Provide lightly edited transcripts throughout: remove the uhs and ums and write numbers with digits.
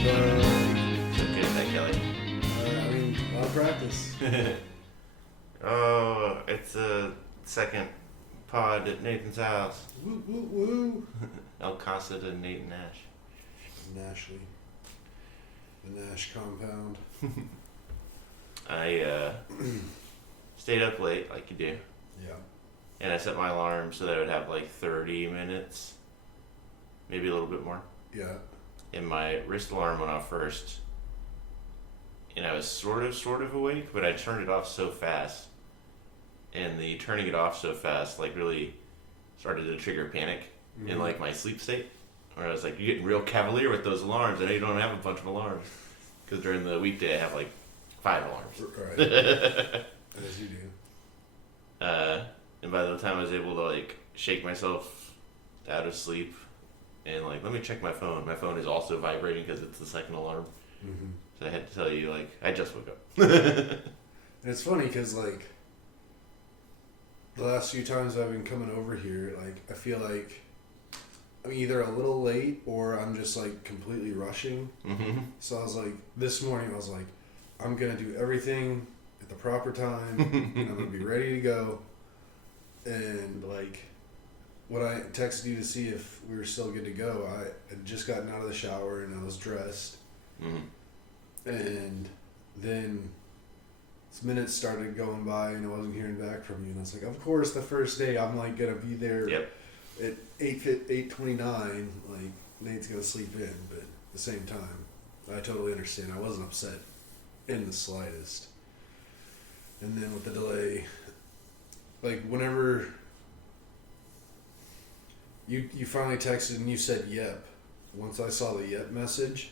So good at that, Kelly. I mean, a lot of practice. Oh, it's a second pod at Nathan's house. Woo, woo, woo. El Casa to Nathan Nash. Nashley. The Nash compound. I stayed up late, like you do, Yeah. and I set my alarm so that I would have like 30 minutes, maybe a little bit more. Yeah. And my wrist alarm went off first, and I was sort of awake, but I turned it off so fast, and the turning it off so fast like really started to trigger panic in like my sleep state, where I was like, you're getting real cavalier with those alarms. I know you don't have a bunch of alarms, because during the weekday I have like 5 alarms. Right. As you do. And by the time I was able to like shake myself out of sleep and like, let me check my phone is also vibrating because it's the second alarm. Mm-hmm. So I had to tell you, like, I just woke up. And it's funny because, like, the last few times I've been coming over here, like, I feel like I'm either a little late or I'm just, like, completely rushing. Mm-hmm. So I was like, this morning I was like, I'm going to do everything at the proper time and I'm going to be ready to go. And, like, when I texted you to see if we were still good to go, I had just gotten out of the shower and I was dressed. Mm-hmm. And then minutes started going by and I wasn't hearing back from you. And I was like, of course, the first day I'm, like, going to be there at 8:29. Like, Nate's going to sleep in. But at the same time, I totally understand. I wasn't upset in the slightest. And then with the delay, like, whenever you finally texted and you said yep, once I saw the yep message,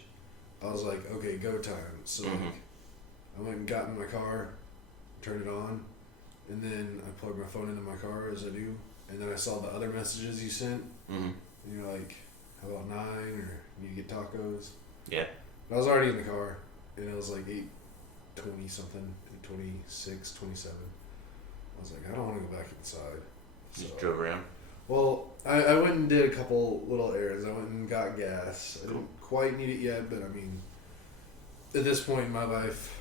I was like, okay, go time. So like, I went and got in my car, turned it on, and then I plugged my phone into my car as I do, and then I saw the other messages you sent, and you're like, how about 9, or need to get tacos? Yeah. And I was already in the car, and it was like 8:20 something, 26, 27. I was like, I don't want to go back inside. So, just drove around? Well, I went and did a couple little errands. I went and got gas. Cool. I didn't quite need it yet, but I mean, at this point in my life,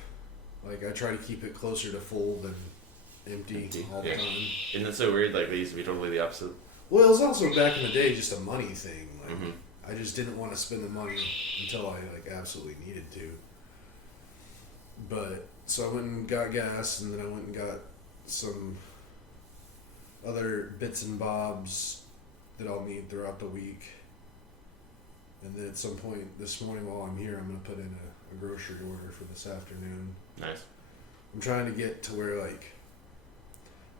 like, I try to keep it closer to full than empty. All the time. Isn't that so weird? Like, they used to be totally the opposite. Well, it was also back in the day just a money thing. Like, I just didn't want to spend the money until I, like, absolutely needed to. But, so I went and got gas, and then I went and got some other bits and bobs that I'll need throughout the week. And then at some point this morning while I'm here, I'm going to put in a grocery order for this afternoon. Nice. I'm trying to get to where, like,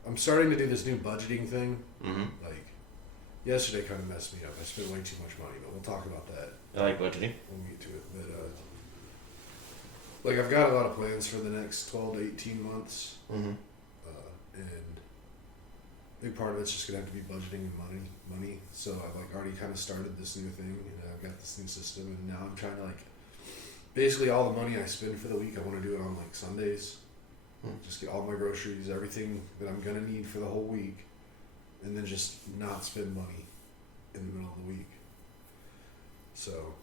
I'm starting to do this new budgeting thing. Like, yesterday kind of messed me up. I spent way too much money, but we'll talk about that. I like budgeting. When we get to it. But, like, I've got a lot of plans for the next 12 to 18 months. And a big part of it's just going to have to be budgeting and money. So I've, like, already kind of started this new thing, and I've got this new system, and now I'm trying to, like, basically all the money I spend for the week, I want to do it on, like, Sundays. Just get all my groceries, everything that I'm going to need for the whole week, and then just not spend money in the middle of the week. So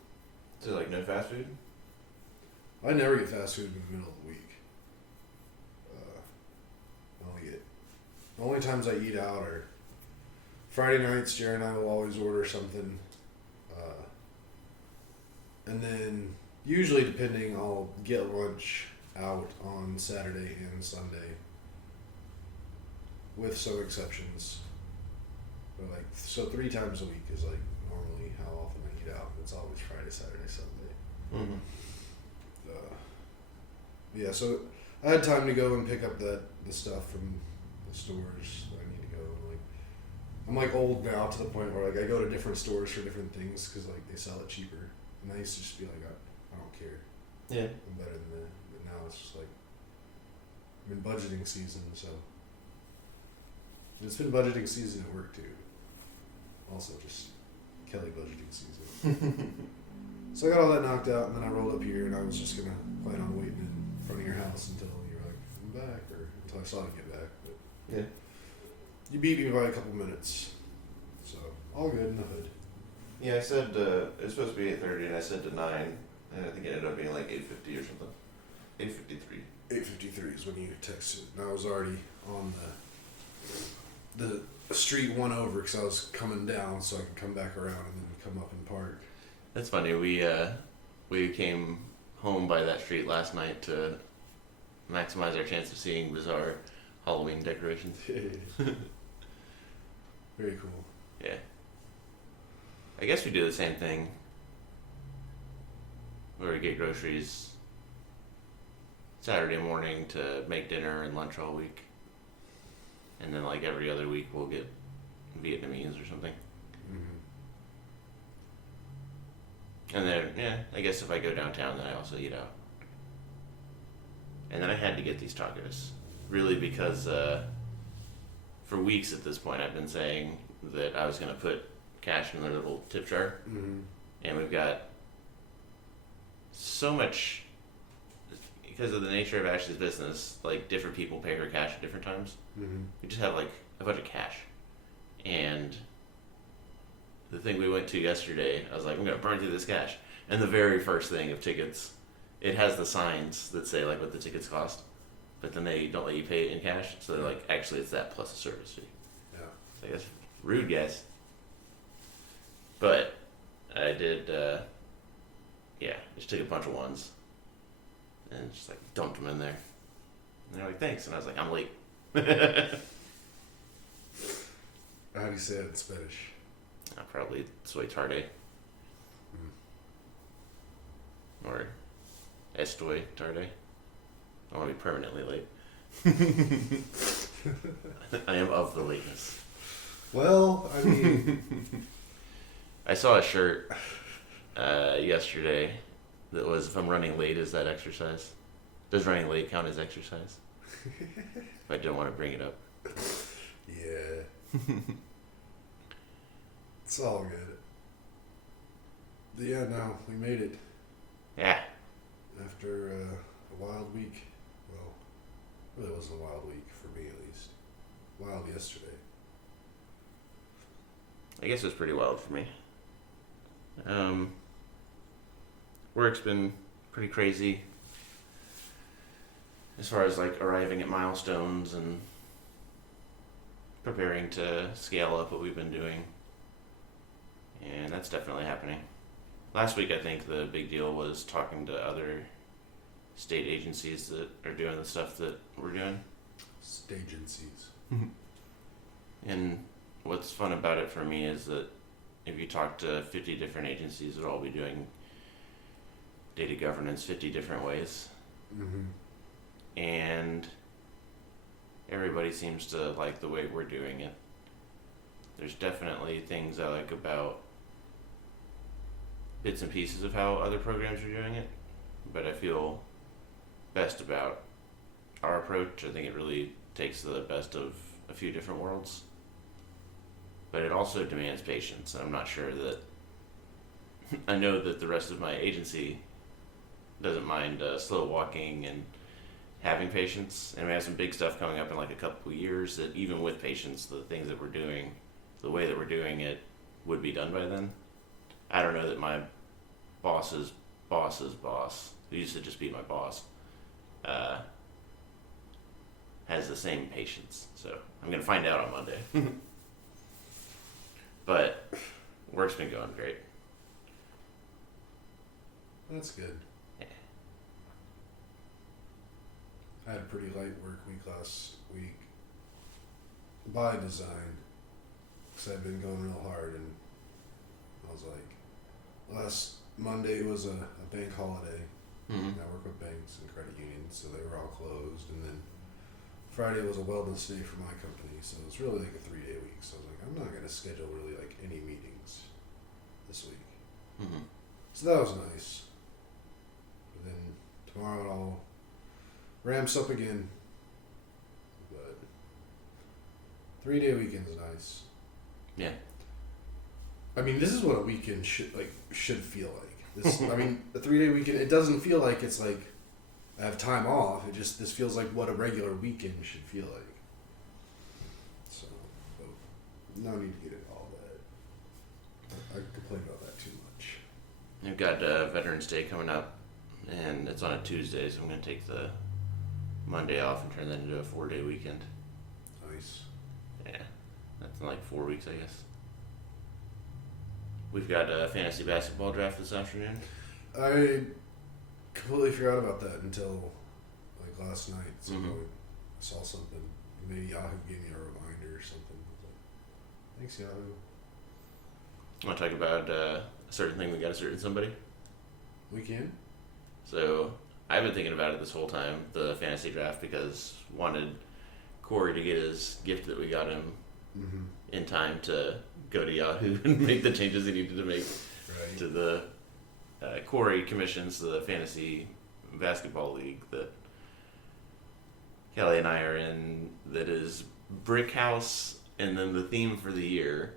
like, no fast food? I never get fast food in the middle of the week. The only times I eat out are Friday nights. Jared and I will always order something. And then usually, depending, I'll get lunch out on Saturday and Sunday, with some exceptions. But, like, so 3 times a week is, like, normally how often I eat out. It's always Friday, Saturday, Sunday. Yeah, so I had time to go and pick up the stuff from the stores that I need to go. Like, I'm, like, old now to the point where, like, I go to different stores for different things because, like, they sell it cheaper. And I used to just be like, I don't care. Yeah. I'm better than that. But now it's just like, I'm in budgeting season, so. It's been budgeting season at work too. Also just Kelly budgeting season. So I got all that knocked out, and then I rolled up here, and I was just gonna plan on waiting in front of your house until you were like, I'm back, or until I saw you get back. But Yeah. You beat me by a couple minutes, so all good in the hood. Yeah, I said it was supposed to be 8:30, and I said to 9, And I think it ended up being like 850 or something. 853. 853 is when you texted, and I was already on the street one over because I was coming down so I could come back around and then come up and park. That's funny. We came home by that street last night to maximize our chance of seeing bizarre Halloween decorations. Very cool. Yeah. I guess we do the same thing where we get groceries Saturday morning to make dinner and lunch all week. And then like every other week we'll get Vietnamese or something. Mm-hmm. And then, yeah, I guess if I go downtown then I also eat out. And then I had to get these tacos. Really because for weeks at this point I've been saying that I was going to put cash in their little tip jar. Mm-hmm. And we've got so much, because of the nature of Ashley's business, like different people pay her cash at different times. Mm-hmm. We just have like a bunch of cash. And the thing we went to yesterday, I was like, I'm going to burn through this cash. And the very first thing of tickets, it has the signs that say like what the tickets cost, but then they don't let you pay it in cash. So they're like, actually it's that plus a service fee. Yeah. So I guess rude, guys. But I did, just took a bunch of ones and just like dumped them in there. And they're like, thanks. And I was like, I'm late. How do you say it in Spanish? Probably soy tarde. Or estoy tarde. I want to be permanently late. I am of the lateness. Well, I mean... I saw a shirt yesterday that was, if I'm running late, is that exercise? Does running late count as exercise? I don't want to bring it up. Yeah. It's all good. But yeah, no, we made it. Yeah. After a wild week. Well, it really wasn't a wild week, for me at least. Wild yesterday. I guess it was pretty wild for me. Work's been pretty crazy as far as like arriving at milestones and preparing to scale up what we've been doing. And that's definitely happening. Last week I think the big deal was talking to other state agencies that are doing the stuff that we're doing. Stagencies. And what's fun about it for me is that if you talk to 50 different agencies, they'll all be doing data governance 50 different ways. Mm-hmm. And everybody seems to like the way we're doing it. There's definitely things I like about bits and pieces of how other programs are doing it, but I feel best about our approach. I think it really takes the best of a few different worlds, but it also demands patience, and I'm not sure that I know that the rest of my agency doesn't mind slow walking and having patience, and we have some big stuff coming up in like a couple of years that even with patience, the things that we're doing, the way that we're doing it would be done by then. I don't know that my boss's boss's boss, who used to just be my boss, has the same patience. So I'm going to find out on Monday. But work's been going great. That's good. Yeah. I had a pretty light work week last week. By design. Because I've been going real hard, and I was like, last Monday was a bank holiday. Mm-hmm. I work with banks and credit unions, so they were all closed. And then Friday was a wellness day for my company, so it's really like a 3-day week. So I was like, I'm not going to schedule really like any meetings this week. Mm-hmm. So that was nice. But then tomorrow it all ramps up again. But 3-day weekend is nice. Yeah. I mean, this is what a weekend should feel like. This, I mean, a 3-day weekend. It doesn't feel like it's like I have time off. This feels like what a regular weekend should feel like. So, but no need to get into all that. I complain about that too much. We've got Veterans Day coming up, and it's on a Tuesday, so I'm going to take the Monday off and turn that into a 4-day weekend. Nice. Yeah, that's in like 4 weeks, I guess. We've got a fantasy basketball draft this afternoon. I completely forgot about that until like last night. So I saw something. Maybe Yahoo gave me a reminder or something. Thanks, Yahoo. Want to talk about a certain thing we got a certain somebody? We can. So I've been thinking about it this whole time, the fantasy draft, because wanted Corey to get his gift that we got him in time to go to Yahoo and make the changes he needed to make to the Corey commissions the fantasy basketball league that Kelly and I are in. That is Brick House, and then the theme for the year.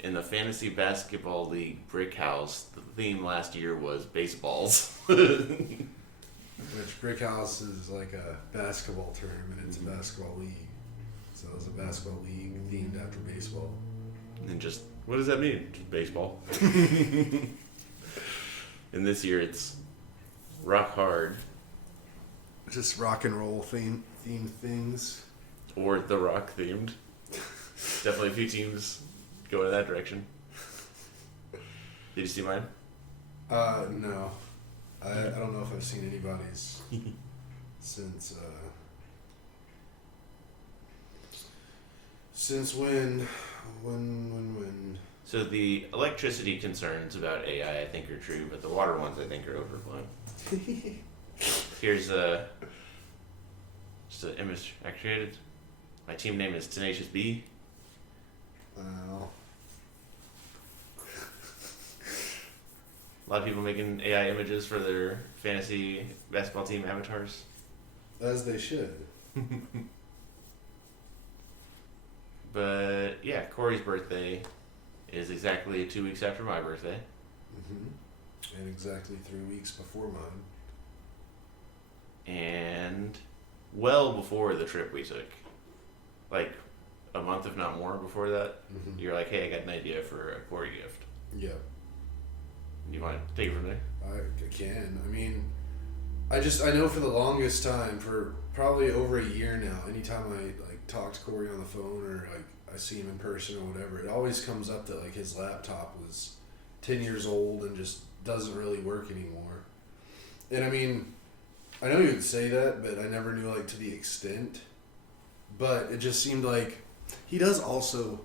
In the fantasy basketball league Brick House, the theme last year was baseballs. Which Brick House is like a basketball term, and it's a basketball league. So it's a basketball league themed after baseball. And just, what does that mean? Just baseball. And this year it's rock hard. Just rock and roll themed things. Or the rock themed. Definitely a few teams going in that direction. Did you see mine? No. I don't know if I've seen anybody's since when. So the electricity concerns about AI I think are true, but the water ones I think are overblown. Here's just an image I created. My team name is Tenacious B. Wow. A lot of people making AI images for their fantasy basketball team avatars. As they should. But yeah, Corey's birthday is exactly 2 weeks after my birthday. And exactly 3 weeks before mine. And well before the trip we took. Like a month, if not more, before that. You're like, hey, I got an idea for a Corey gift. Yeah. You want to take it from there? I can. I mean, I know for the longest time, for probably over a year now, anytime I like talk to Corey on the phone or like I see him in person or whatever, it always comes up that like his laptop was 10 years old and just doesn't really work anymore. And I mean, I know you would say that, but I never knew like to the extent. But it just seemed like he does also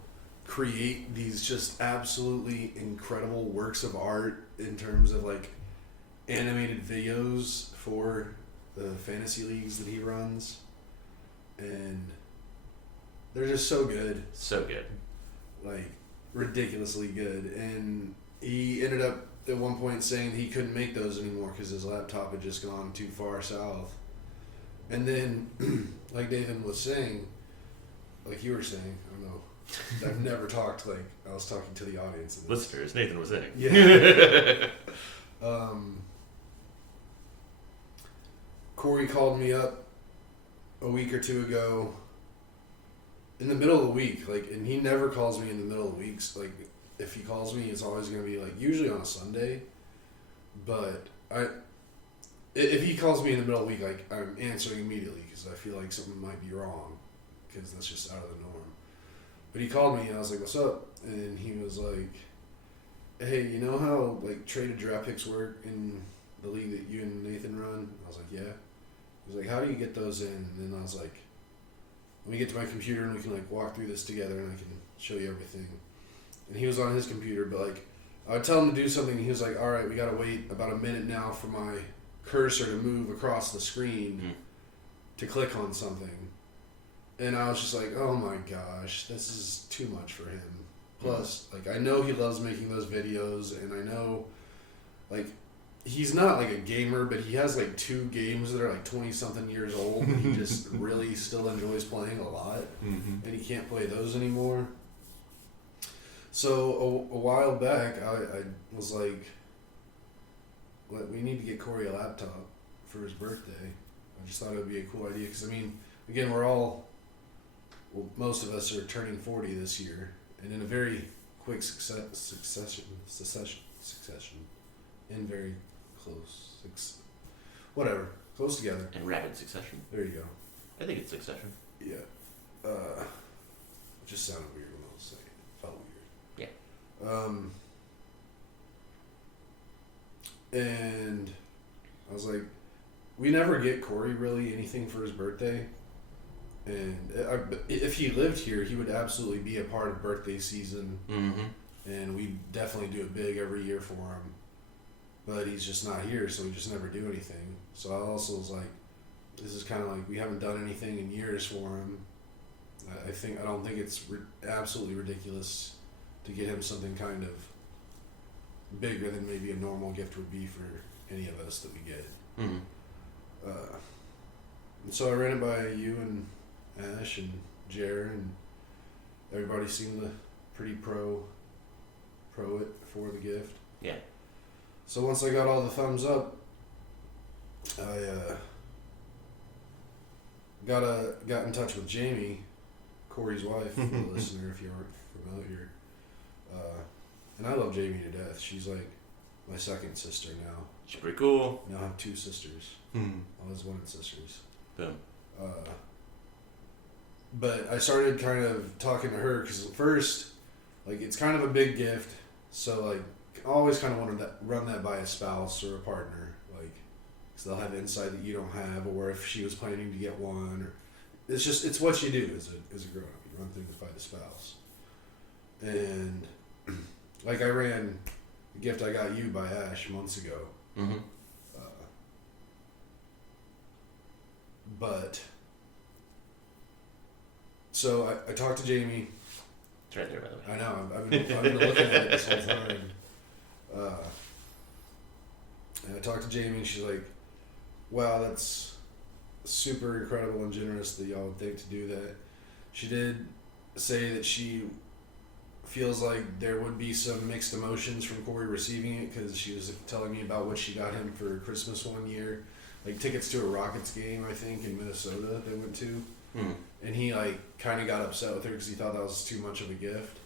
create these just absolutely incredible works of art in terms of like animated videos for the fantasy leagues that he runs, and they're just so good. So good. Like ridiculously good. And he ended up at one point saying he couldn't make those anymore because his laptop had just gone too far south. And then like Nathan was saying, like you were saying, I don't know, I've never talked like I was talking to the audience. Listeners, Nathan was saying. Yeah. Corey called me up a week or two ago in the middle of the week, like, and he never calls me in the middle of the weeks. Like, if he calls me, it's always going to be like usually on a Sunday. But if he calls me in the middle of the week, like I'm answering immediately because I feel like something might be wrong because that's just out of the norm. But he called me and I was like, "What's up?" And he was like, "Hey, you know how like traded draft picks work in the league that you and Nathan run?" I was like, "Yeah." He was like, "How do you get those in?" And then I was like, "Let me get to my computer and we can like walk through this together and I can show you everything." And he was on his computer, but like I would tell him to do something and he was like, "All right, we gotta wait about a minute now for my cursor to move across the screen to click on something." And I was just like, "Oh my gosh, this is too much for him." Plus, like I know he loves making those videos, and I know, like, he's not like a gamer, but he has like 2 games that are like 20-something years old, and he just really still enjoys playing a lot, and he can't play those anymore. So a while back, I was like, we need to get Corey a laptop for his birthday. I just thought it would be a cool idea, because I mean, again, most of us are turning 40 this year, and in a very quick succession, in very close together. In rapid succession. There you go. I think it's succession. Yeah. It just sounded weird when I was saying it. It felt weird. Yeah. And I was like, we never get Corey really anything for his birthday. And if he lived here, he would absolutely be a part of birthday season. Mm-hmm. And we definitely do it big every year for him. But he's just not here, so we just never do anything. So I also was like, this is kind of like we haven't done anything in years for him. I don't think it's absolutely ridiculous to get him something kind of bigger than maybe a normal gift would be for any of us that we get. Mm-hmm. And so I ran it by you and Ash and Jer, and everybody seemed pretty pro it for the gift. Yeah. So once I got all the thumbs up, I got in touch with Jamie, Corey's wife, for the listener, if you aren't familiar. And I love Jamie to death. She's like my second sister now. She's pretty cool. Now I have two sisters. Hmm. I was one of the sisters. Boom. But I started kind of talking to her because at first, like, it's kind of a big gift. So, like, I always kind of wanted to run that by a spouse or a partner. Like, because they'll have insight that you don't have, or if she was planning to get one. Or it's what you do as a grown-up. You run things by the spouse. And, like, I ran the gift I got you by Ash months ago. Mm-hmm. But, so I talked to Jamie. It's right there, by the way. I know, I've been looking at it this whole time. And I talked to Jamie, and she's like, wow, that's super incredible and generous that y'all would think to do that. She did say that she feels like there would be some mixed emotions from Corey receiving it, because she was telling me about what she got him for Christmas one year. Like, tickets to a Rockets game, I think, in Minnesota they went to. Hmm. And he, like, kind of got upset with her because he thought that was too much of a gift.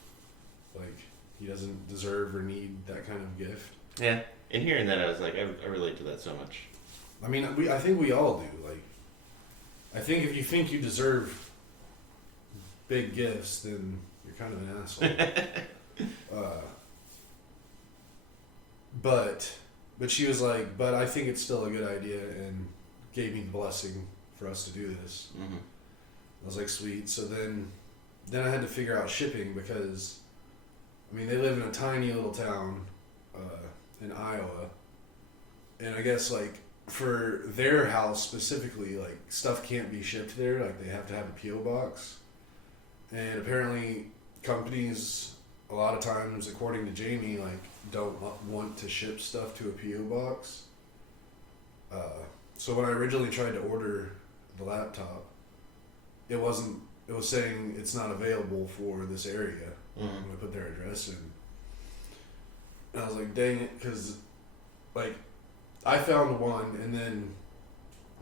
Like, he doesn't deserve or need that kind of gift. Yeah. And hearing that, I was like, I relate to that so much. I mean, I think we all do. Like, I think if you think you deserve big gifts, then you're kind of an asshole. But she was like, but I think it's still a good idea, and gave me the blessing for us to do this. Mm-hmm. I was like, sweet. So then I had to figure out shipping, because, I mean, they live in a tiny little town in Iowa, and I guess, like, for their house specifically, like, stuff can't be shipped there. Like, they have to have a P.O. box, and apparently companies, a lot of times, according to Jamie, like, don't want to ship stuff to a P.O. box. So when I originally tried to order the laptop, it was saying it's not available for this area. Mm-hmm. When I put their address in. And I was like, dang it, because, like, I found one, and then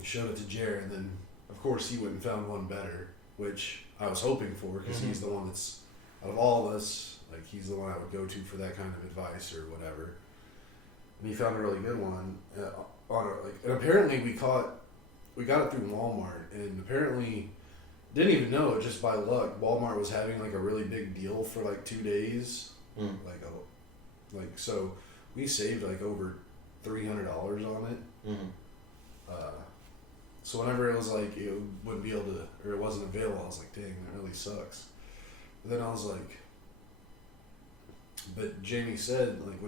showed it to Jared, and then, of course, he went and found one better, which I was hoping for, because he's the one that's, out of all of us, like, he's the one I would go to for that kind of advice or whatever. And he found a really good one. And apparently we got it through Walmart, and apparently didn't even know it, just by luck. Walmart was having, like, a really big deal for, like, 2 days. So we saved, like, over $300 on it. Mm-hmm. So whenever it was like it wouldn't be able to, or it wasn't available, I was like, dang, that really sucks. But then I was like, but Jamie said, like,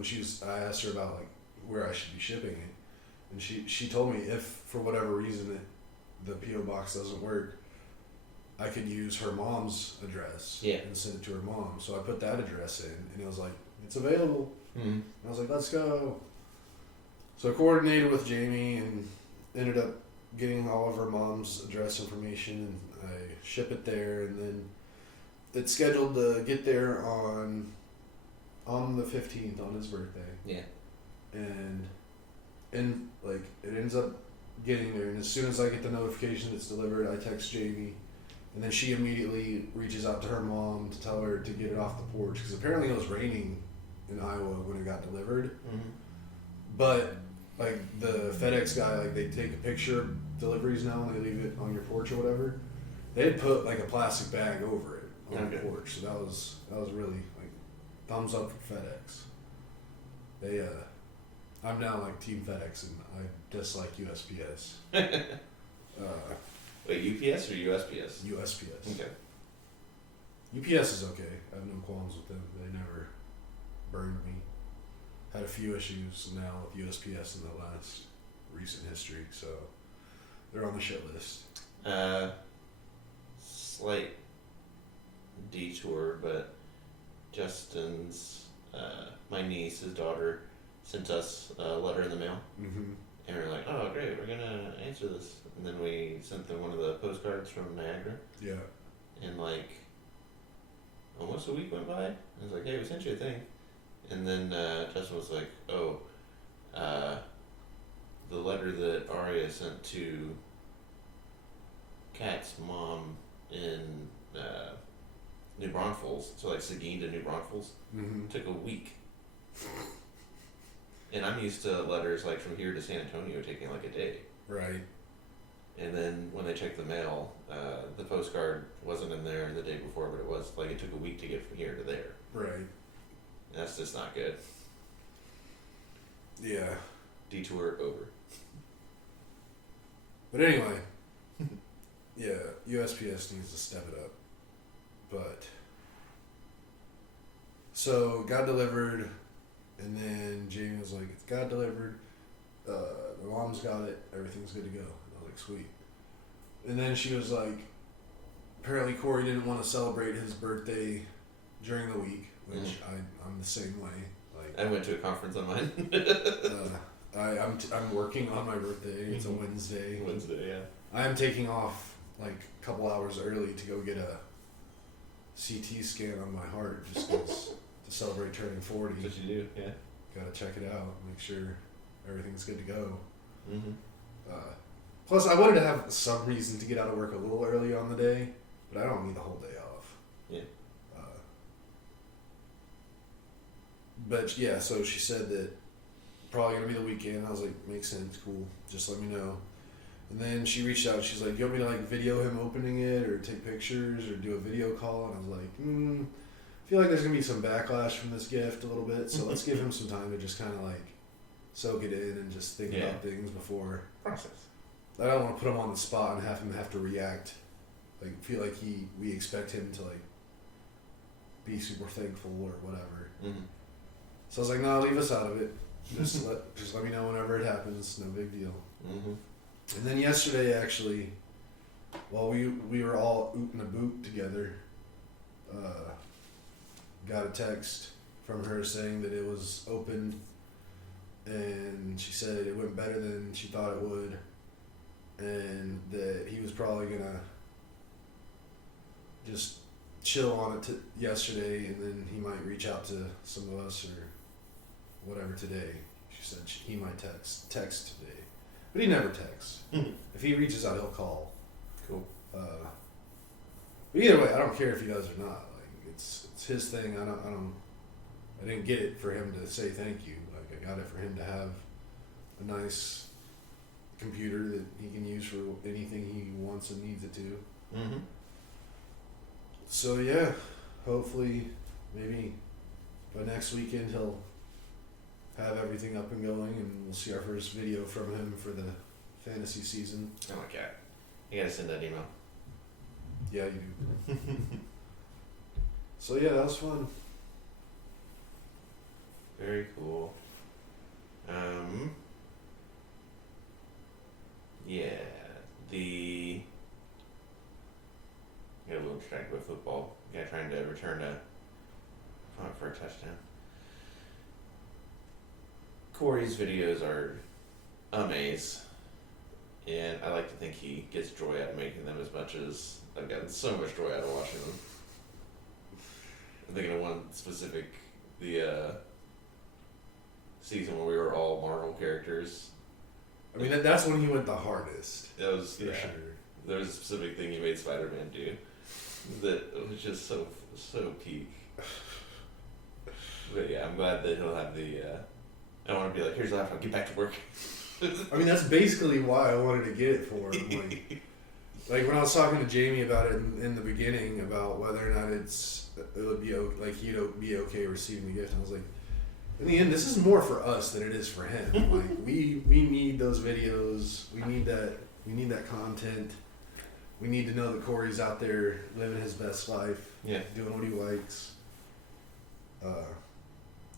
I asked her about, like, where I should be shipping it, and she told me if for whatever reason the P.O. box doesn't work, I could use her mom's address and send it to her mom. So I put that address in, and it was like, it's available. Mm-hmm. And I was like, let's go. So I coordinated with Jamie and ended up getting all of her mom's address information, and I ship it there, and then it's scheduled to get there on the 15th, on his birthday. Yeah. And like, it ends up getting there, and as soon as I get the notification it's delivered, I text Jamie And then she immediately reaches out to her mom to tell her to get it off the porch because apparently it was raining in Iowa when it got delivered. Mm-hmm. But like the FedEx guy, like they take a picture of deliveries now and they leave it on your porch or whatever. They had put like a plastic bag over it on the porch, so that was really like thumbs up for FedEx. They I'm now like Team FedEx and I dislike USPS. Wait, UPS or USPS? USPS. Okay. UPS is okay. I have no qualms with them. They never burned me. Had a few issues now with USPS in the last recent history, so they're on the shit list. Slight detour, but Justin's, my niece, his daughter, sent us a letter in the mail. Mm-hmm. And we're like, oh, great, we're going to answer this. And then we sent them one of the postcards from Niagara. Yeah. And like, almost a week went by. I was like, hey, we sent you a thing. And then Justin was like, oh, the letter that Aria sent to Kat's mom in New Braunfels, so like Seguin to New Braunfels, took a week. And I'm used to letters like from here to San Antonio taking like a day. Right. And then when they checked the mail, the postcard wasn't in there the day before, but it was like it took a week to get from here to there. Right. And that's just not good. Yeah. Detour over. But anyway, yeah, USPS needs to step it up. But so got delivered, and then Jamie was like, "It's got delivered. My mom's got it. Everything's good to go." And I was like, "Sweet." And then she was like, apparently Corey didn't want to celebrate his birthday during the week, which I'm the same way. Like I went to a conference on mine. I'm working on my birthday. It's a Wednesday. Wednesday, yeah. I am taking off like a couple hours early to go get a CT scan on my heart just 'cause to celebrate turning 40. That's what you do, yeah. Gotta check it out, make sure everything's good to go. Mm-hmm. Plus, I wanted to have some reason to get out of work a little early on the day, but I don't need the whole day off. Yeah. But yeah, so she said that probably gonna be the weekend. I was like, makes sense, cool. Just let me know. And then she reached out. She's like, "Do you want me to like video him opening it, or take pictures, or do a video call?" And I was like, I feel like there's gonna be some backlash from this gift a little bit, so let's give him some time to just kind of like soak it in and just think about things before process. I don't want to put him on the spot and have him have to react. Like feel like we expect him to like be super thankful or whatever. Mm-hmm. So I was like, "No, leave us out of it. Just let me know whenever it happens. No big deal." Mm-hmm. And then yesterday, actually, while we were all ootin' a boot together, got a text from her saying that it was opened, and she said it went better than she thought it would, and that he was probably gonna just chill on it yesterday, and then he might reach out to some of us or whatever today. She said he might text today. But he never texts. If he reaches out, he'll call. Cool. But either way, I don't care if he does or not. Like it's his thing. I didn't get it for him to say thank you. Like I got it for him to have a nice computer that he can use for anything he wants and needs it to. Mm-hmm. So yeah, hopefully, maybe by next weekend he'll have everything up and going, and we'll see our first video from him for the fantasy season. Oh my god. You gotta send that email. Yeah, you do. So yeah, that was fun. Very cool. Yeah, got a little distracted with football. Guy trying to return a punt for a touchdown. Corey's videos are amaze, and I like to think he gets joy out of making them as much as I've gotten so much joy out of watching them. I'm thinking of one specific, the season where we were all Marvel characters. I mean, that's when he went the hardest. That was for sure. there was a specific thing you made Spider-Man do that was just so peak. But yeah, I'm glad that he'll have the. I want to be like, here's the laptop, get back to work. I mean, that's basically why I wanted to get it for him. Like when I was talking to Jamie about it in the beginning about whether or not it would be like he'd be okay receiving the gift, I was like, in the end, this is more for us than it is for him. Like we need those videos. We need that content. We need to know that Corey's out there living his best life. Yeah. Doing what he likes.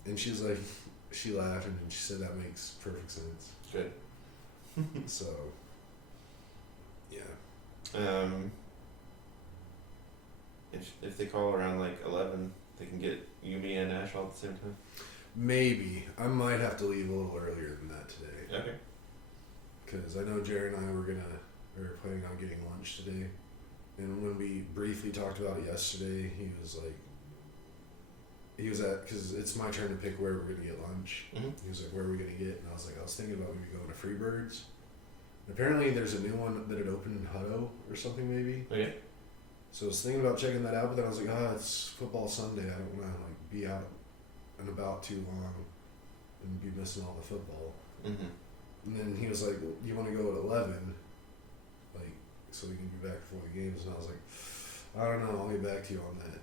And she's like, she laughed and she said that makes perfect sense. Good. So, yeah. If they call around like 11, they can get you, me, and Ash all at the same time. Maybe I might have to leave a little earlier than that today. Okay. Because I know Jared and I were planning on getting lunch today, and when we briefly talked about it yesterday, he was because it's my turn to pick where we're gonna get lunch. Mm-hmm. He was like, "Where are we gonna get?" And I was like, "I was thinking about maybe going to Freebirds." And apparently, there's a new one that had opened in Hutto or something maybe. Okay. So I was thinking about checking that out, but then I was like, it's football Sunday. I don't want to like be out and about too long and be missing all the football. Mm-hmm. And then he was like, well, you want to go at 11? Like, so we can be back before the games. And I was like, I don't know. I'll get back to you on that.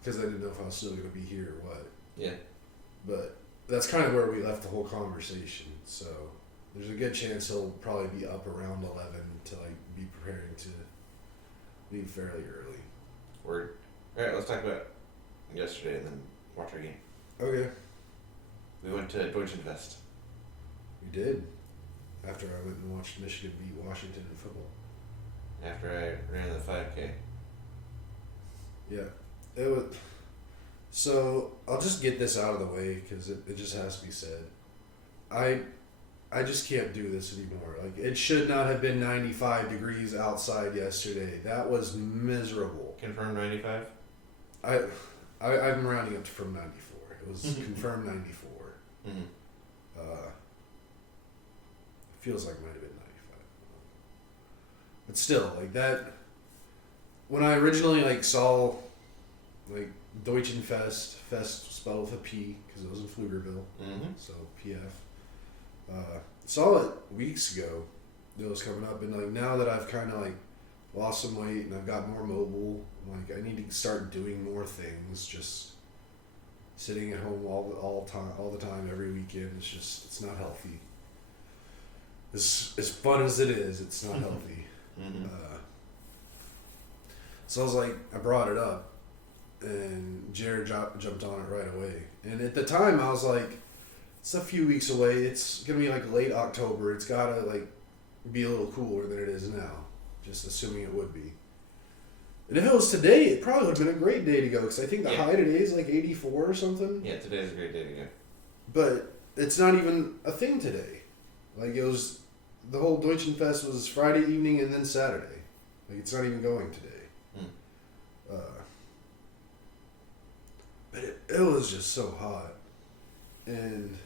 Because I didn't know if I was still going to be here or what. Yeah. But that's kind of where we left the whole conversation. So there's a good chance he'll probably be up around 11 to like be preparing to leave fairly early. Word. All right, let's talk about yesterday and then watch our game. Okay. We went to Deutschenfest. We did. After I went and watched Michigan beat Washington in football. After I ran the 5K. Yeah. It was. So I'll just get this out of the way because it just has to be said. I just can't do this anymore. Like, it should not have been 95 degrees outside yesterday. That was miserable. Confirmed 95? I'm rounding up to from 94. It was confirmed 94. Mm-hmm. Feels like it might have been 95. But still, like that, when I originally like saw like Deutschenfest, Fest spelled with a P because it was in Pflugerville, so PF. Saw it weeks ago. It was coming up, and like now that I've kind of like lost some weight and I've got more mobile, I'm like I need to start doing more things. Just sitting at home all the time every weekend. It's not healthy. As fun as it is, it's not healthy. Mm-hmm. So I was like, I brought it up, and Jared jumped on it right away. And at the time, I was like, it's a few weeks away. It's gonna be like late October. It's gotta like be a little cooler than it is now. Just assuming it would be. And if it was today, it probably would have been a great day to go because I think the high today is like 84 or something. Yeah, today's a great day to go. But it's not even a thing today. Like it was, the whole Deutschenfest was Friday evening and then Saturday. Like it's not even going today. But it was just so hot. And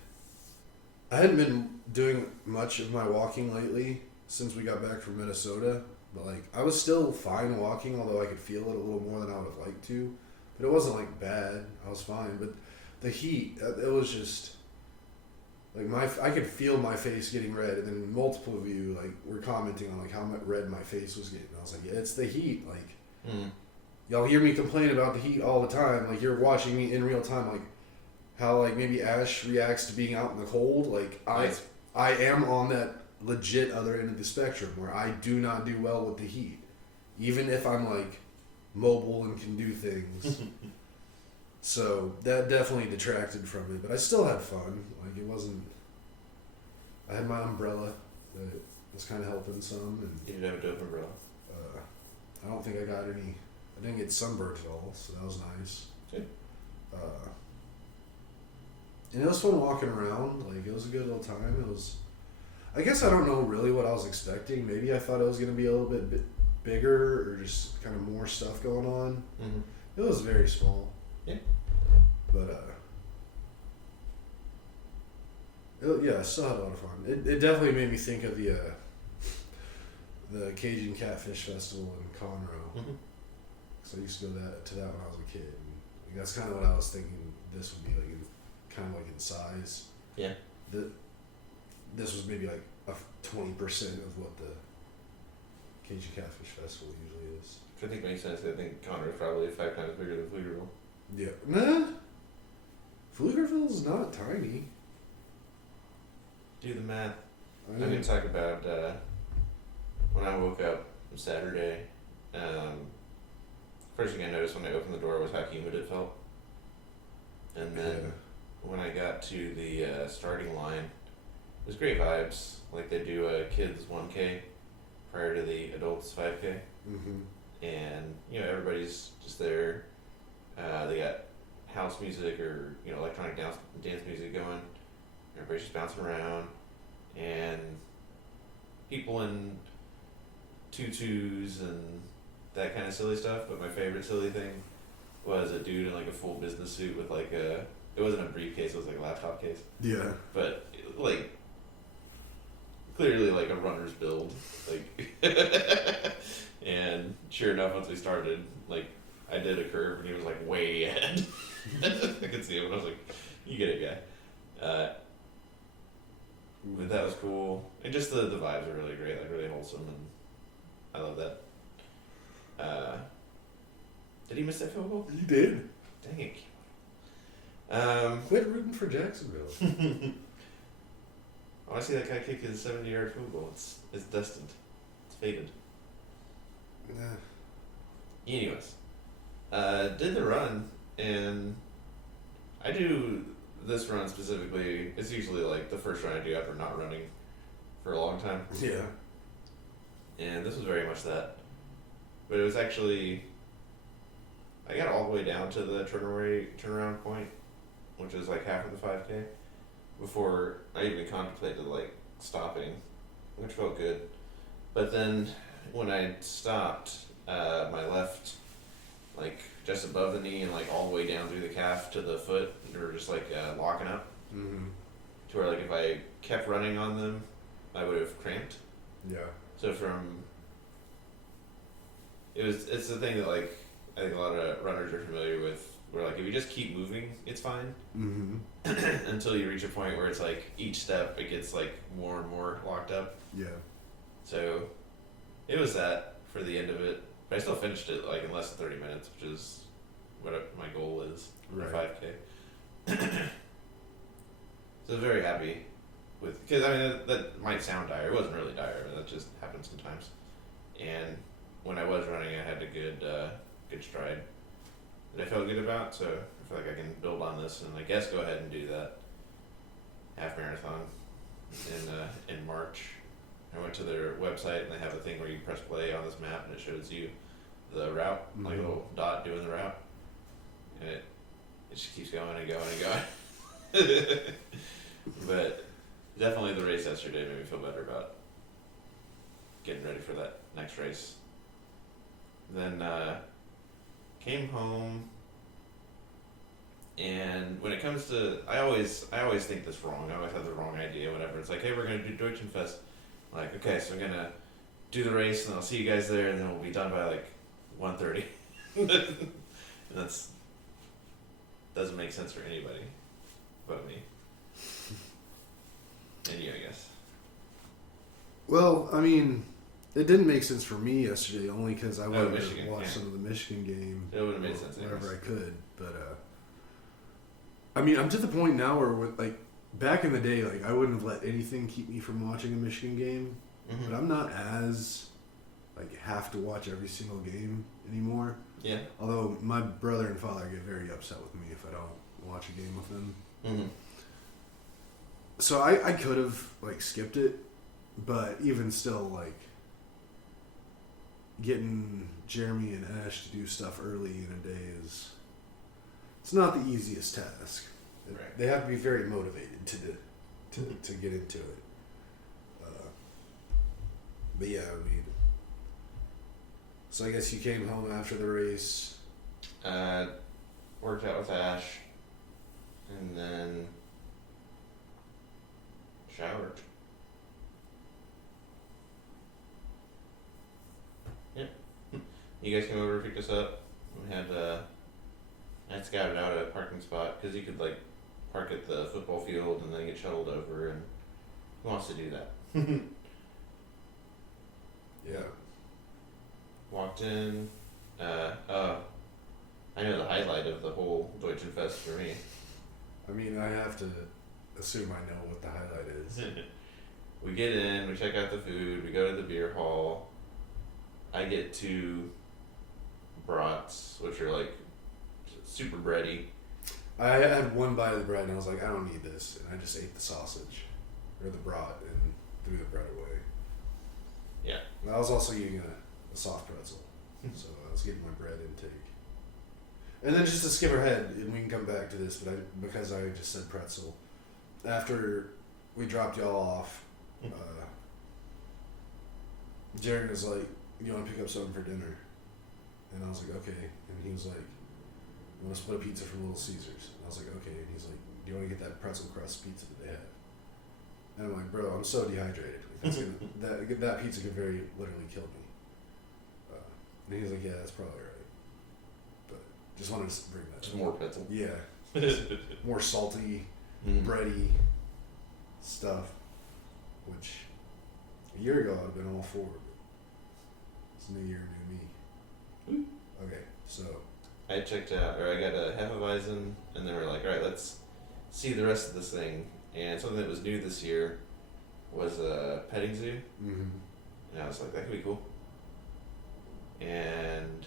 I hadn't been doing much of my walking lately since we got back from Minnesota. But like I was still fine walking, although I could feel it a little more than I would have liked to. But it wasn't like bad. I was fine. But the heat, it was just like I could feel my face getting red, and then multiple of you like were commenting on like how red my face was getting. I was like, yeah, it's the heat. Like y'all hear me complain about the heat all the time. Like you're watching me in real time. Like how like maybe Ash reacts to being out in the cold. Like I am on that legit other end of the spectrum where I do not do well with the heat, even if I'm like mobile and can do things. So that definitely detracted from it, but I still had fun. Like it wasn't. I had my umbrella that was kind of helping some, and you didn't have a dope umbrella. I don't think I got any. I didn't get sunburned at all, so that was nice. Good. And it was fun walking around. Like it was a good little time. It was. I guess I don't know really what I was expecting. Maybe I thought it was gonna be a little bit bigger or just kind of more stuff going on. Mm-hmm. It was very small. Yeah. But yeah, I still had a lot of fun. It definitely made me think of the the Cajun Catfish Festival in Conroe. Mm-hmm. So I used to go to that when I was a kid. And that's kind of what I was thinking. This would be like kind of like in size. Yeah. This was maybe like 20% of what the Cajun Catfish Festival usually is. Which I think makes sense. I think Conroe is probably 5 times bigger than Pflugerville. Yeah. Nah. Pflugerville's not tiny. Do the math. I I'm mean, going to talk about when I woke up on Saturday. First thing I noticed when I opened the door was how humid it felt. And then when I got to the starting line, it was great vibes. Like they do a kids 1K prior to the adults 5K. mm-hmm. And, everybody's just there. They got house music or, electronic dance music going. Everybody's just bouncing around. And people in tutus and that kind of silly stuff. But my favorite silly thing was a dude in like a full business suit with like it wasn't a briefcase, it was like a laptop case. Yeah. But like clearly like a runner's build. Like and sure enough, once we started, like I did a curve and he was like way ahead. I could see him and I was like, you get it, guy. But that was cool. And just the vibes are really great, like really wholesome, and I love that. Did he miss that field goal? You did. Dang it. Quit rooting for Jacksonville. I want to see that guy kick his 70-yard field goal. It's destined. It's fated. Nah. Anyways, did the run, and I do this run specifically. It's usually like the first run I do after not running for a long time. Yeah. And this was very much that. But it was actually, I got all the way down to the turnaround point, which is like half of the 5K, before I even contemplated like stopping, which felt good. But then when I stopped, my left, like just above the knee and like all the way down through the calf to the foot, they were just like locking up. Mm-hmm. To where like if I kept running on them, I would have cramped. Yeah. So it's the thing that like I think a lot of runners are familiar with, where like if you just keep moving, it's fine. Mm-hmm. Until you reach a point where it's like each step it gets like more and more locked up. Yeah. So it was that for the end of it, but I still finished it like in less than 30 minutes, which is what my goal is for Right. 5K. So I was very happy with, because I mean that might sound dire. It wasn't really dire. I mean, that just happens sometimes. And when I was running, I had a good stride that I felt good about. So I feel like I can build on this, and I guess go ahead and do that half marathon in March. I went to their website and they have a thing where you press play on this map and it shows you the route, like a little dot doing the route, and it just keeps going and going and going. But definitely the race yesterday made me feel better about getting ready for that next race. Then came home, and when it comes to, I always think this wrong. I always have the wrong idea whenever it's like, hey, we're gonna do Deutschenfest. I'm like, okay, so I'm gonna do the race and I'll see you guys there, and then we'll be done by like 1:30. And that's doesn't make sense for anybody but me. And you, I guess. Well, I mean, it didn't make sense for me yesterday, only because I wanted Michigan, to watch yeah. some of the Michigan game. It would have made sense whenever anyways. I could. But I mean, I'm to the point now where, like, back in the day, like I wouldn't have let anything keep me from watching a Michigan game. Mm-hmm. But I'm not as like have to watch every single game anymore. Yeah. Although my brother and father get very upset with me if I don't watch a game with them. Mm-hmm. So I could have like skipped it, but even still, like getting Jeremy and Ash to do stuff early in a day it's not the easiest task. Right. They have to be very motivated to get into it. But yeah, I mean, so I guess you came home after the race. Worked out with Ash, and then showered. You guys came over, picked us up. We had I had scouted out a parking spot because you could like park at the football field and then get shuttled over. And who wants to do that? Yeah. Walked in. I know the highlight of the whole Deutschenfest for me. I mean, I have to assume I know what the highlight is. We get in, we check out the food, we go to the beer hall. I get 2 brats, which are like super bready. I had one bite of the bread and I was like, I don't need this, and I just ate the sausage or the brat and threw the bread away. Yeah. And I was also eating a soft pretzel, so I was getting my bread intake. And then just to skip ahead, and we can come back to this, but because I just said pretzel, after we dropped y'all off, Jared was like, "You want to pick up something for dinner?" And I was like, "Okay." And he was like, "You want to split a pizza from Little Caesars?" And I was like, "Okay." And he's like, "Do you want to get that pretzel crust pizza that they have?" And I'm like, "Bro, I'm so dehydrated. That's gonna, that pizza could very literally kill me." And he's like, "Yeah, that's probably right." But just wanted to bring that. Just more pretzel. Yeah. More salty, bready stuff, which a year ago I'd have been all for, but it's new year, new me. Okay, so I checked out, or I got a Hefeweizen, and then we're like, alright, let's see the rest of this thing. And something that was new this year was a petting zoo. Mm-hmm. And I was like, that could be cool. And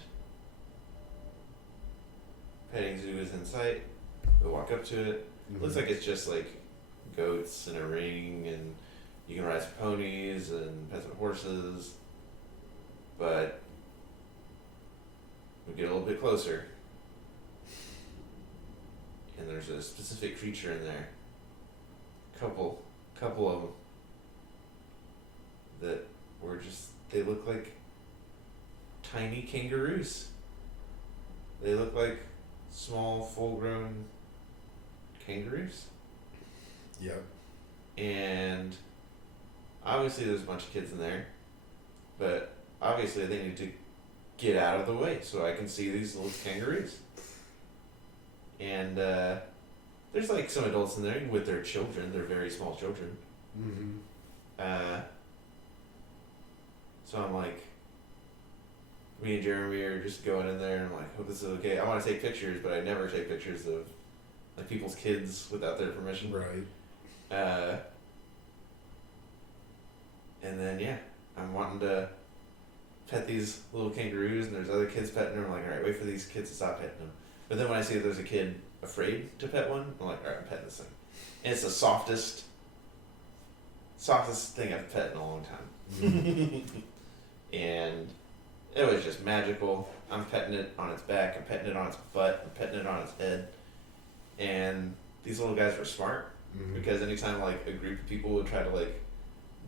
petting zoo is in sight. We walk up to it. Mm-hmm. Looks like it's just like goats and a ring, and you can ride some ponies and pet some horses. But we get a little bit closer, and there's a specific creature in there. Couple of them that were just, they look like tiny kangaroos. They look like small, full-grown kangaroos. Yep. And obviously there's a bunch of kids in there, but obviously they need to get out of the way so I can see these little kangaroos. And there's like some adults in there with their children. They're very small children. Mm-hmm. So I'm like, me and Jeremy are just going in there, and I'm like, hope this is okay. I want to take pictures, but I never take pictures of like people's kids without their permission. Right. And then yeah, I'm wanting to pet these little kangaroos, and there's other kids petting them. I'm like, all right, wait for these kids to stop petting them. But then when I see that there's a kid afraid to pet one, I'm like, all right, I'm petting this thing. And it's the softest thing I've pet in a long time. Mm-hmm. And it was just magical. I'm petting it on its back, I'm petting it on its butt, I'm petting it on its head. And these little guys were smart, Mm-hmm. because anytime like a group of people would try to like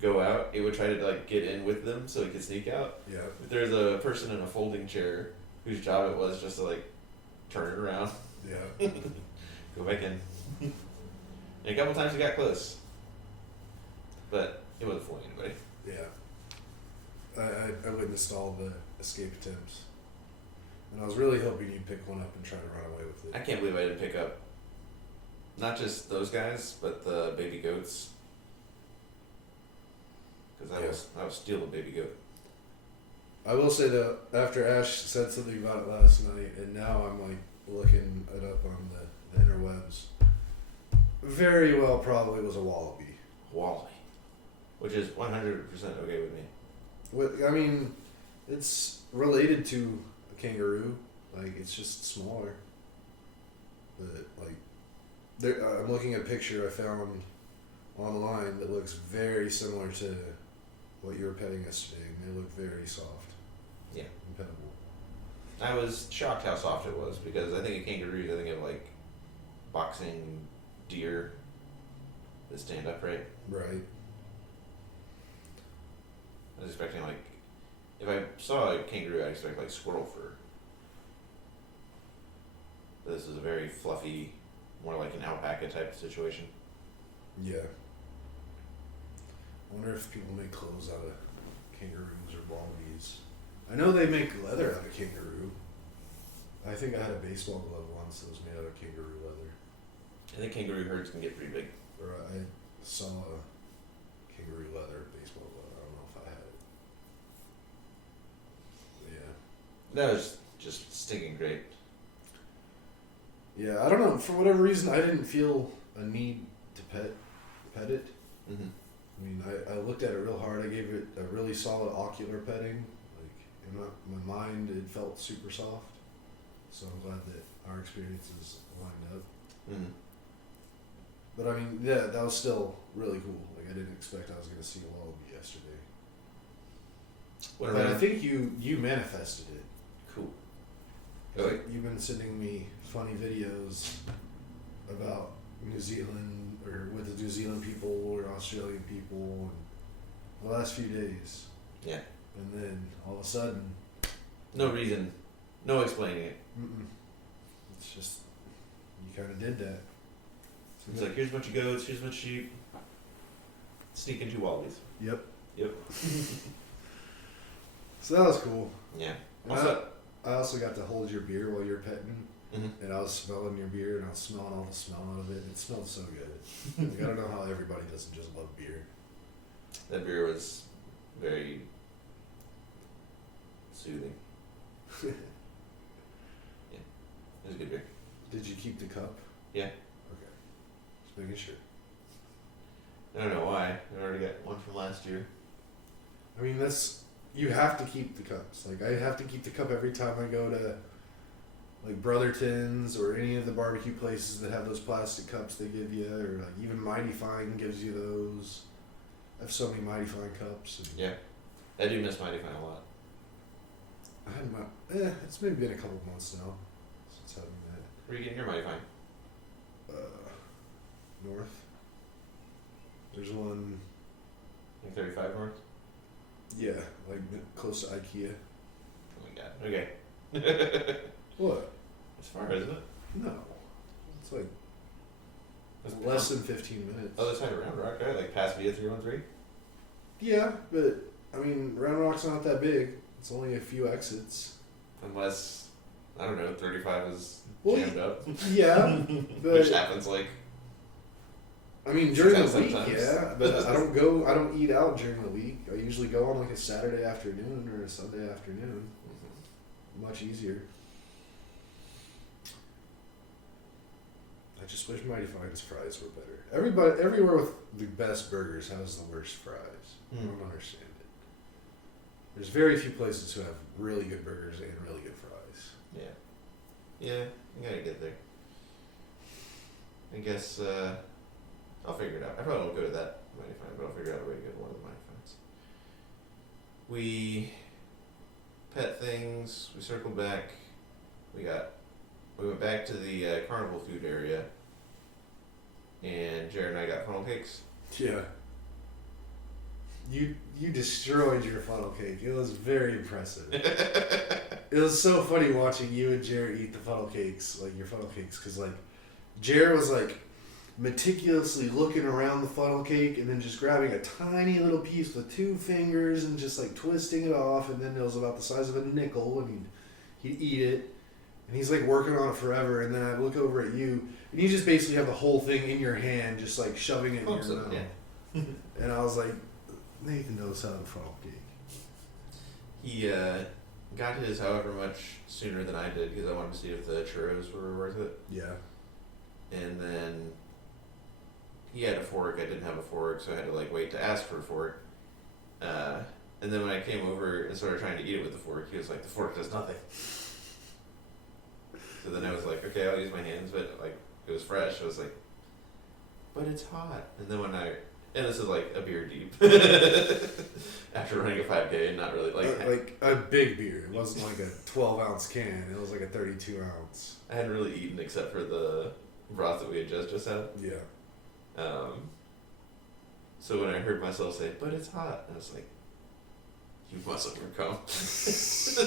go out, it would try to like get in with them so it could sneak out. Yeah. But there's a person in a folding chair whose job it was just to like turn it around, Yeah. go back in. And a couple times it got close, but it wasn't fooling anybody. Yeah. I witnessed all the escape attempts, and I was really hoping you'd pick one up and try to run away with I it. can't believe I didn't pick up not just those guys, but the baby goats. Because I will steal a baby goat. I will say that after Ash said something about it last night, and now I'm like looking it up on the interwebs, very well probably was a wallaby. Wally. Which is 100% okay with me. What I mean, it's related to a kangaroo. Like, it's just smaller. But like, I'm looking at a picture I found online that looks very similar to what you were petting yesterday, and they look very soft. Yeah. And pettable. I was shocked how soft it was, because I think of kangaroos, I think of like boxing deer that stand upright. Right. I was expecting like, if I saw a kangaroo, I'd expect like squirrel fur. But this is a very fluffy, more like an alpaca type of situation. Yeah. I wonder if people make clothes out of kangaroos or wallabies. I know they make leather out of kangaroo. I think I had a baseball glove once that was made out of kangaroo leather. I think kangaroo herds can get pretty big. Or I saw a kangaroo leather baseball glove. I don't know if I had it. Yeah. That was just stinking great. Yeah, I don't know. For whatever reason, I didn't feel a need to pet it. Mm-hmm. I mean, I looked at it real hard. I gave it a really solid ocular petting. Like, in my mind, it felt super soft. So I'm glad that our experiences lined up. Mm-hmm. But I mean, yeah, that was still really cool. Like, I didn't expect I was going to see a wallaby yesterday. What But I think you manifested it. Cool. Like, you've been sending me funny videos about New Zealand, or with the New Zealand people or Australian people, and the last few days. Yeah. And then all of a sudden, No reason. No explaining it. it's just, you kind of did that. It's like, here's a bunch of goats, here's a bunch of sheep. Sneak into wallabies. Yep. Yep. So that was cool. Yeah. And I also got to hold your beer while you're petting. Mm-hmm. And I was smelling your beer, and I was smelling all the smell out of it. It smelled so good. Like, I don't know how everybody doesn't just love beer. That beer was very soothing. Yeah. It was a good beer. Did you keep the cup? Yeah. Okay. Just making sure. I don't know why. I already got one from last year. I mean, you have to keep the cups. Like, I have to keep the cup every time I go to, like, Brotherton's or any of the barbecue places that have those plastic cups they give you, or like even Mighty Fine gives you those. I have so many Mighty Fine cups. And Yeah. I do miss Mighty Fine a lot. I had it's maybe been a couple months now since having that. Where are you getting your Mighty Fine? North. There's one. Like 35 North? Yeah, like close to IKEA. Oh my god. Okay. What? As far as it? No. It's like That's less than 15 minutes. Other side of Round Rock, right? Like past Via 313? Yeah, but I mean, Round Rock's not that big. It's only a few exits. Unless, I don't know, 35 is Well, jammed up. Yeah, Which but happens like. I mean during the week, Sometimes. yeah. But I don't eat out during the week. I usually go on like a Saturday afternoon or a Sunday afternoon. Much easier. I just wish Mighty Fine's fries were better. Everywhere with the best burgers has the worst fries. I don't understand it. There's very few places who have really good burgers and really good fries. Yeah. Yeah, you gotta get there. I guess, I'll figure it out. I probably won't go to that Mighty Fine, but I'll figure out a way to go to one of the Mighty Fines. We pet things, we circled back, we went back to the carnival food area, and Jared and I got funnel cakes. Yeah. You destroyed your funnel cake. It was very impressive. It was so funny watching you and Jared eat the funnel cakes, like your funnel cakes, because like Jared was like meticulously looking around the funnel cake and then just grabbing a tiny little piece with 2 fingers and just like twisting it off, and then it was about the size of a nickel, and he'd eat it, and he's like working on it forever, and then I look over at you and you just basically have the whole thing in your hand, just like shoving it in your mouth. Yeah. And I was like, Nathan knows how to funnel cake. He got his however much sooner than I did because I wanted to see if the churros were worth it. Yeah. And then he had a fork, I didn't have a fork, so I had to like wait to ask for a fork. And then when I came over and started trying to eat it with the fork, he was like, the fork does nothing. So then I was like, okay, I'll use my hands, but like it was fresh. I was like, but it's hot. And then and this is like a beer deep after running a 5K and not really like a big beer. It wasn't like a 12-ounce can. It was like a 32-ounce. I hadn't really eaten except for the broth that we had just had. Yeah. So when I heard myself say, but it's hot, I was like, you must have come. So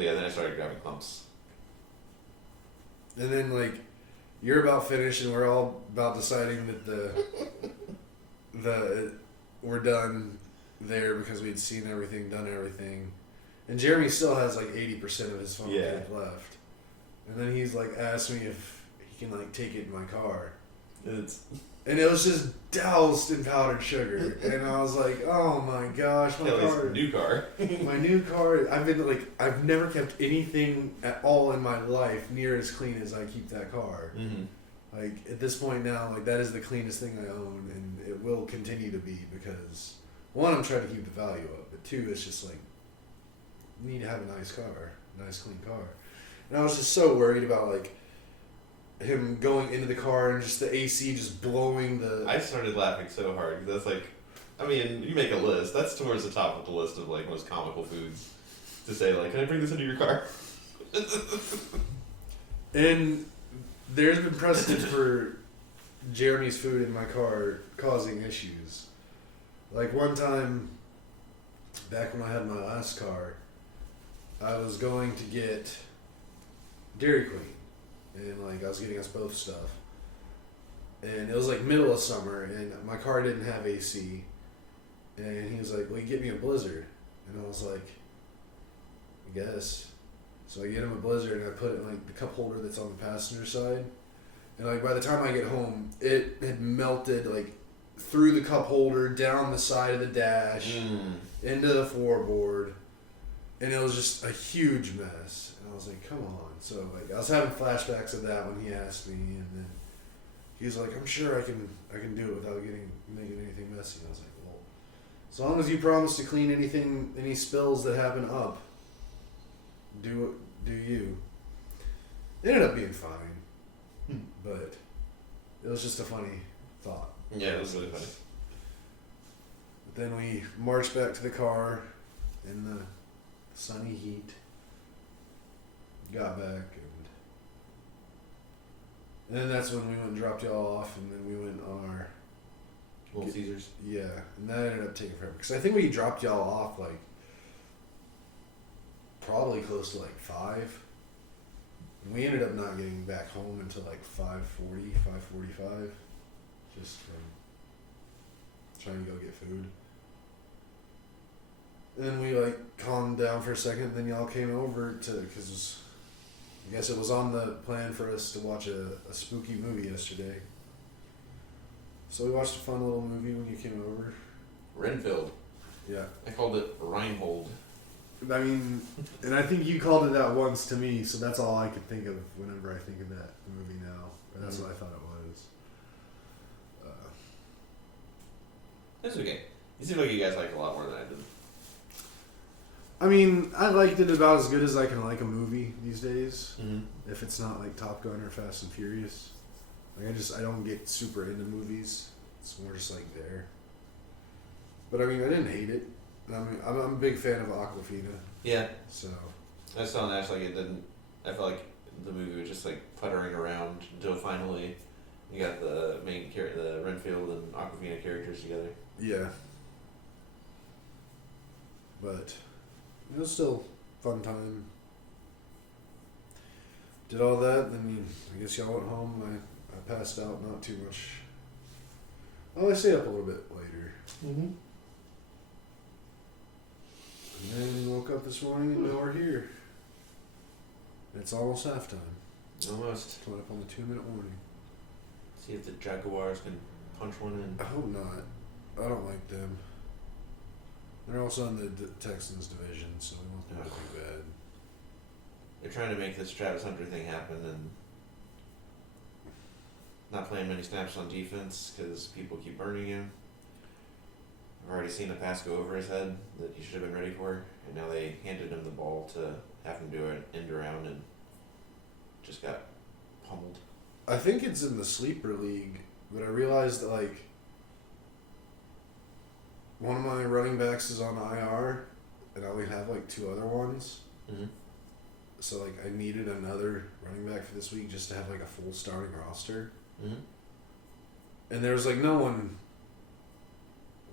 yeah, then I started grabbing clumps. And then like you're about finished and we're all about deciding that we're done there because we'd seen everything, done everything. And Jeremy still has like 80% of his funnel cake left. And then he's like asked me if he can like take it in my car. And it was just doused in powdered sugar. And I was like, oh my gosh, my car. New car. My new car, I've never kept anything at all in my life near as clean as I keep that car. Mm-hmm. Like, at this point now, like, that is the cleanest thing I own, and it will continue to be because, one, I'm trying to keep the value up, but two, it's just like, you need to have a nice car, a nice clean car. And I was just so worried about, like, him going into the car and just the AC just blowing the... I started laughing so hard because that's like, I mean, you make a list. That's towards the top of the list of like most comical foods to say like, can I bring this into your car? And there's been precedent for Jeremy's food in my car causing issues. Like one time, back when I had my last car, I was going to get Dairy Queen. And like I was getting us both stuff, and it was like middle of summer, and my car didn't have AC, and he was like, "Well, you get me a Blizzard," and I was like, "I guess." So I get him a Blizzard, and I put it in like the cup holder that's on the passenger side, and like by the time I get home, it had melted like through the cup holder, down the side of the dash, into the floorboard, and it was just a huge mess. And I was like, "Come on." So like I was having flashbacks of that when he asked me, and then he was like, "I'm sure I can do it without making anything messy." And I was like, "Well, as long as you promise to clean any spills that happen up, do you." It ended up being fine, but it was just a funny thought. Yeah, it was really funny. But then we marched back to the car in the sunny heat. Got back, and then that's when we went and dropped y'all off, and then we went on our Little Caesars. Yeah, and that ended up taking forever because I think we dropped y'all off like probably close to like 5. And we ended up not getting back home until like 5:40, 5:45, just from trying to go get food. And then we like calmed down for a second, and then y'all came over because I guess it was on the plan for us to watch a spooky movie yesterday. So we watched a fun little movie when you came over. Renfield. Yeah. I called it Reinhold. I mean, and I think you called it that once to me, so that's all I could think of whenever I think of that movie now. Or that's what I thought it was. That's okay. You seem like you guys liked it a lot more than I did. I mean, I liked it about as good as I can like a movie these days. Mm-hmm. If it's not like Top Gun or Fast and Furious. Like I don't get super into movies. It's more just like there. But I mean, I didn't hate it. I mean, I'm a big fan of Aquafina. Yeah. So. I was telling Ash like it didn't. I felt like the movie was just like puttering around until finally you got the main the Renfield and Aquafina characters together. Yeah. But it was still fun time. Did all that, then I guess y'all went home. I passed out, not too much. Oh, I stayed up a little bit later. Mm-hmm. And then woke up this morning and now we're here. It's almost halftime. Almost. Coming up on the 2-minute warning. See if the Jaguars can punch one in. I hope not. I don't like them. They're also in the Texans division, so we want them to be bad. They're trying to make this Travis Hunter thing happen and not playing many snaps on defense because people keep burning him. I've already seen a pass go over his head that he should have been ready for, and now they handed him the ball to have him do an end around and just got pummeled. I think it's in the sleeper league, but I realized that like one of my running backs is on IR, and I only have like 2 other ones. Mm-hmm. So like I needed another running back for this week just to have like a full starting roster. Mm-hmm. And there was like no one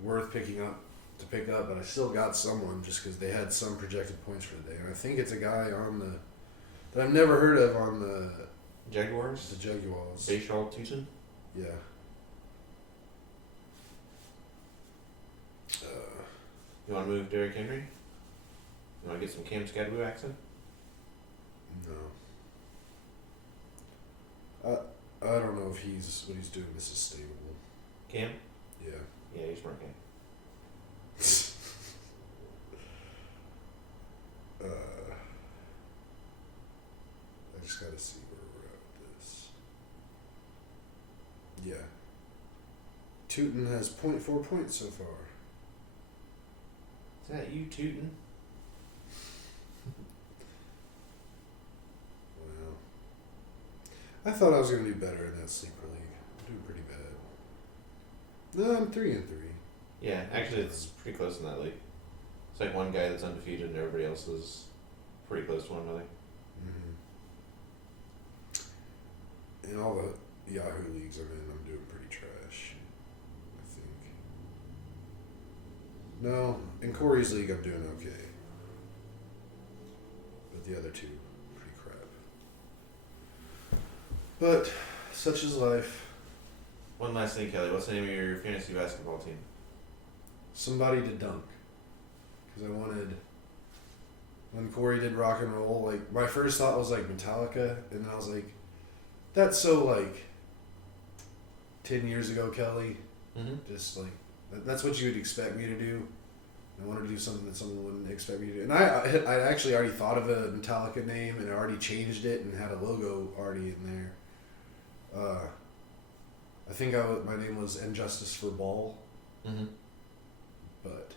worth pick up, but I still got someone just because they had some projected points for the day. And I think it's a guy that I've never heard of on the Jaguars? The Jaguars. Bashaw Tucson? Yeah. You want to move Derrick Henry? You want to get some Cam Skadoo action? No. I don't know if what he's doing is sustainable. Cam? Yeah. Yeah, he's smart guy. I just gotta see where we're at with this. Yeah. Tootin has 0.4 points so far. Is that you tooting? Well, I thought I was gonna do better in that sleeper league. I'm doing pretty bad. No, I'm 3-3. Yeah, actually, it's pretty close in that league. It's like one guy that's undefeated and everybody else is pretty close to one another. In all the Yahoo leagues I'm in, I'm doing pretty trash. I think. No, in Corey's league I'm doing okay. But the other two, pretty crap. But such is life. One last thing, Kelly. What's the name of your fantasy basketball team? Somebody to dunk. Because I wanted, when Corey did rock and roll, like, my first thought was like Metallica, and then I was like, that's so like 10 years ago, Kelly. Mm-hmm. Just like, that's what you would expect me to do. I wanted to do something that someone wouldn't expect me to do. And I actually already thought of a Metallica name, and I already changed it and had a logo already in there. I think my name was Injustice for Ball. Mm-hmm. But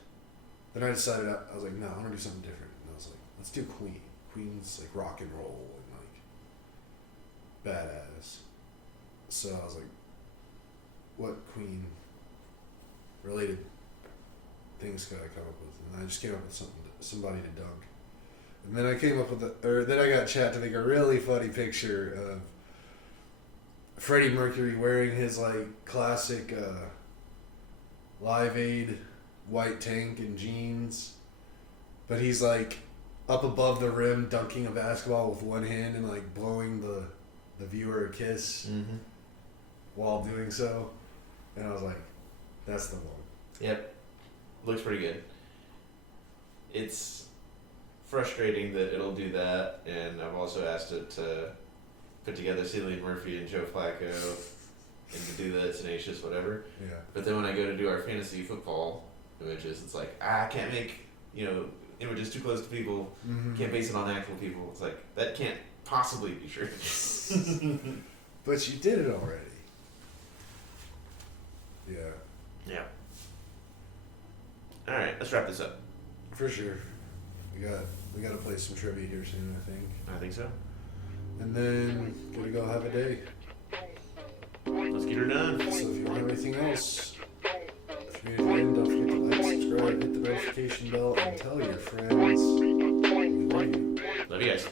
then I decided, I was like, no, I want to do something different. And I was like, let's do Queen. Queen's like rock and roll and like badass. So I was like, what Queen related things could I come up with? And I just came up with somebody to dunk. And then I came up with then I got Chat to make a really funny picture of Freddie Mercury wearing his like classic Live Aid white tank and jeans, but he's like up above the rim dunking a basketball with one hand and like blowing the viewer a kiss while doing so. And I was like, that's the one. Yep. Looks pretty good. It's frustrating that it'll do that, and I've also asked it to put together Cillian Murphy and Joe Flacco and to do the tenacious whatever. Yeah. But then when I go to do our fantasy football images, it's like, I can't make, images too close to people. Can't base it on actual people. It's like, that can't possibly be true. But you did it already. Yeah. Yeah. All right, let's wrap this up. For sure. We got to play some trivia here soon, I think. I think so. And then gotta go have a day. Let's get her done. So if you want anything else, if you're new to the end, don't forget to like, subscribe, hit the notification bell, and tell your friends. We love you. Love you guys.